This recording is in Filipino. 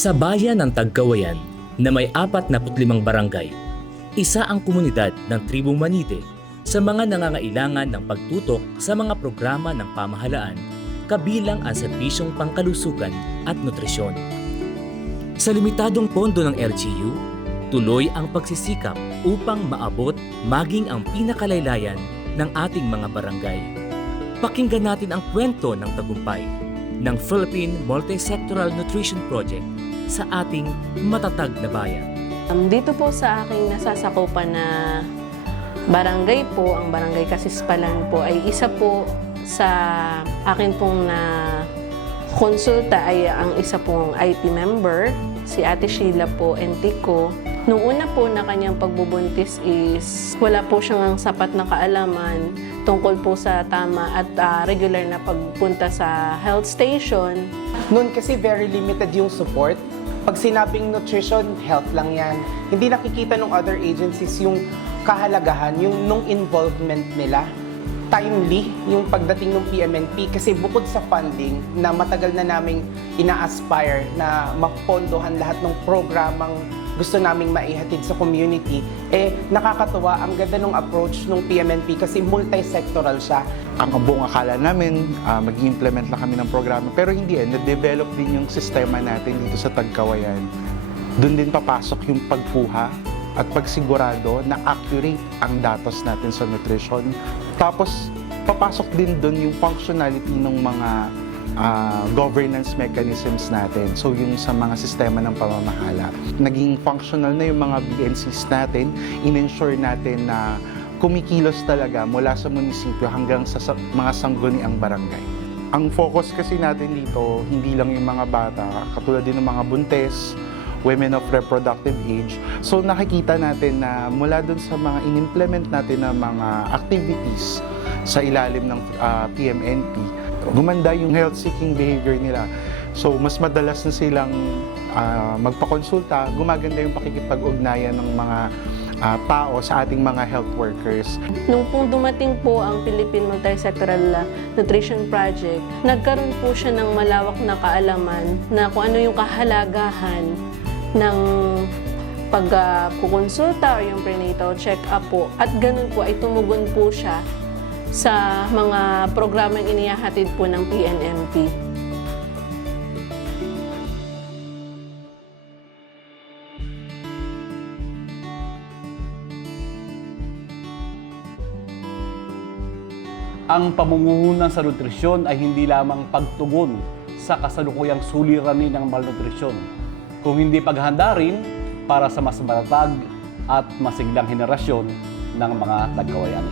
Sa bayan ng Tagkawayan na may 45 barangay, isa ang komunidad ng Tribong Manite sa mga nangangailangan ng pagtutok sa mga programa ng pamahalaan kabilang ang serbisyong pangkalusugan at nutrisyon. Sa limitadong pondo ng LGU, tuloy ang pagsisikap upang maabot maging ang pinakalaylayan ng ating mga barangay. Pakinggan natin ang kwento ng tagumpay ng Philippine Multisectoral Nutrition Project sa ating matatag na bayan. Dito po sa aking nasasakupan na barangay po, ang Barangay Kasispalan po ay isa po sa akin pong na konsulta ay ang isa pong IT member, si Ate Sheila po, Entico. Nung una po na kanyang pagbubuntis is wala po siyang sapat na kaalaman tungkol po sa tama at regular na pagpunta sa health station. Noon kasi very limited yung support. Pag sinabing nutrition, health lang yan. Hindi nakikita ng other agencies yung kahalagahan, yung nung involvement nila. Timely yung pagdating ng PMNP kasi bukod sa funding na matagal na naming ina-aspire na mapondohan lahat ng programang gusto naming maihatid sa community, nakakatuwa ang ganda ng approach ng PMNP kasi multi-sectoral siya. Ang buong akala namin, mag-implement lang kami ng programa, pero hindi na-develop din yung sistema natin dito sa Tagkawayan. Doon din papasok yung pagkuha at pagsigurado na accurate ang datos natin sa nutrition. Tapos, papasok din doon yung functionality ng mga governance mechanisms natin. So, yung sa mga sistema ng pamamahala. Naging functional na yung mga BNCs natin, in-ensure natin na kumikilos talaga mula sa munisipyo hanggang sa mga sangguniang barangay. Ang focus kasi natin dito, hindi lang yung mga bata, katulad din ng mga buntes, women of reproductive age. So nakikita natin na mula dun sa mga in-implement natin na mga activities sa ilalim ng PMNP, gumanda yung health-seeking behavior nila. So mas madalas na silang magpakonsulta, gumaganda yung pakikipag-ugnayan ng mga tao sa ating mga health workers. Nung pong dumating po ang Philippine Multisectoral Nutrition Project, nagkaroon po siya ng malawak na kaalaman na kung ano yung kahalagahan ng pagkukonsulta o yung prenatal check-up po. At ganun po ay tumugon po siya sa mga programang inihahatid po ng PNMP. Ang pamumuhunan sa nutrisyon ay hindi lamang pagtugon sa kasalukuyang suliranin ng malnutrisyon, kung hindi paghahanda rin para sa mas matatag at masiglang henerasyon ng mga Tagkawayan.